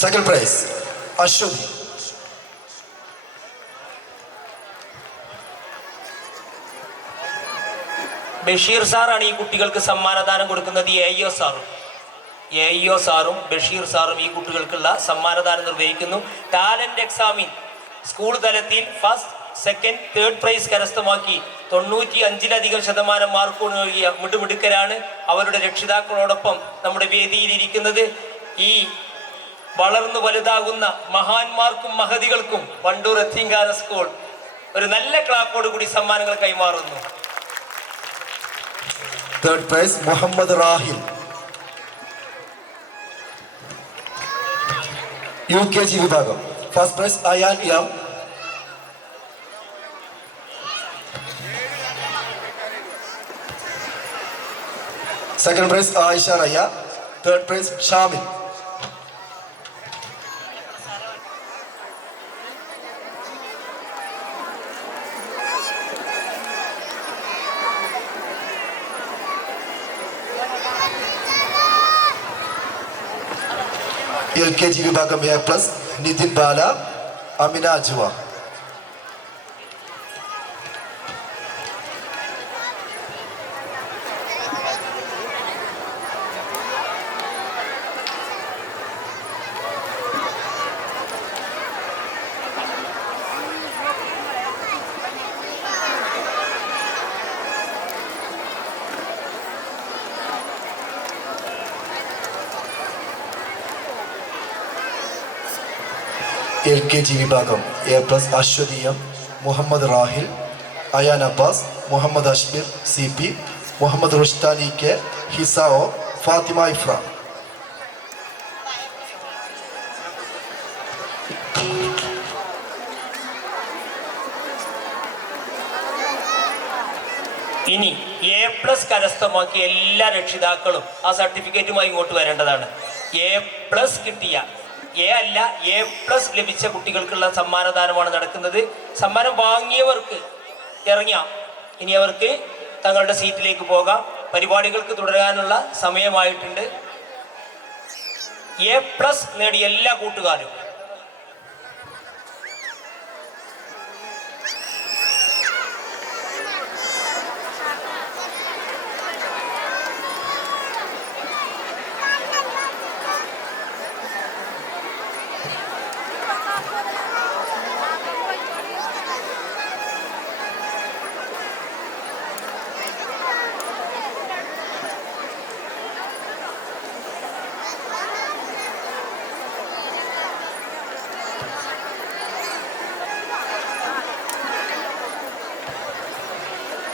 Second prize Aswathy. Basheer സാറാണ് ഈ കുട്ടികൾക്ക് സമ്മാനദാനം കൊടുക്കുന്നത്. എ സാറും ബഷീർ സാറും ഈ കുട്ടികൾക്കുള്ള സമ്മാനദാനം നിർവഹിക്കുന്നു. ടാലന്റ് എക്സാമിൻ സ്കൂൾ തലത്തിൽ ഫസ്റ്റ്, സെക്കൻഡ്, തേർഡ് പ്രൈസ് കരസ്ഥമാക്കി 95% മാർക്ക് നൽകിയ മിടുമിടുക്കരാണ്. അവരുടെ രക്ഷിതാക്കളോടൊപ്പം നമ്മുടെ വേദിയിലിരിക്കുന്നത്. ഈ വളർന്നു വലുതാകുന്ന മഹാന്മാർക്കും മഹതികൾക്കും വണ്ടൂർ എത്തിങ്കാന സ്കൂൾ ഒരു നല്ല ക്ലാപ്പോട് കൂടി സമ്മാനങ്ങൾ കൈമാറുന്നു. Third prize Muhammad Rahil, UKG വിഭാഗം. First prize Ayaan M. Second prize Ayisha Rayya. Third prize Shamil. LKG വിഭാഗം A+, നിതിൻ ബാല, അമിന അജുവ. LKG വിഭാഗം A+, Ashwathi M, Muhammad Rahil, Ayaan Abbas, Muhammad Ashbir CP, Muhammad Rushtani K, ഹിസാഒ, ഫാത്തിമ ഇഫ്ര. ഇനി A+ കരസ്ഥമാക്കിയ എല്ലാ രക്ഷിതാക്കളും ആ സർട്ടിഫിക്കറ്റുമായി ഇങ്ങോട്ട് വരേണ്ടതാണ്. A+ കിട്ടിയ, A അല്ല A+ ലഭിച്ച കുട്ടികൾക്കുള്ള സമ്മാനദാനമാണ് നടക്കുന്നത്. സമ്മാനം വാങ്ങിയവർക്ക് ഇറങ്ങിയ ഇനി അവർക്ക് തങ്ങളുടെ സീറ്റിലേക്ക് പോകാം. പരിപാടികൾക്ക് തുടരാനുള്ള സമയമായിട്ടുണ്ട്. A+ നേടിയ എല്ലാ കൂട്ടുകാരും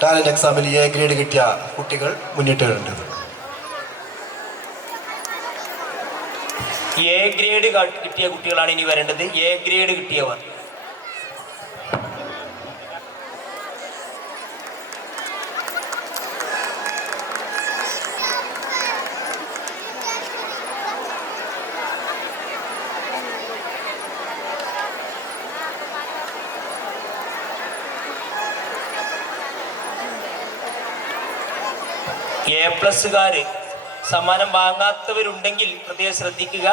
ടാലന്റ് എക്സാമിൽ A ഗ്രേഡ് കിട്ടിയ കുട്ടികൾ മുന്നിട്ടുണ്ട്. A ഗ്രേഡ് കിട്ടിയ കുട്ടികളാണ് ഇനി വരേണ്ടത്. A ഗ്രേഡ് കിട്ടിയവർ A+കാര് സമ്മാനം വാങ്ങാത്തവരുണ്ടെങ്കിൽ പ്രത്യേകം ശ്രദ്ധിക്കുക.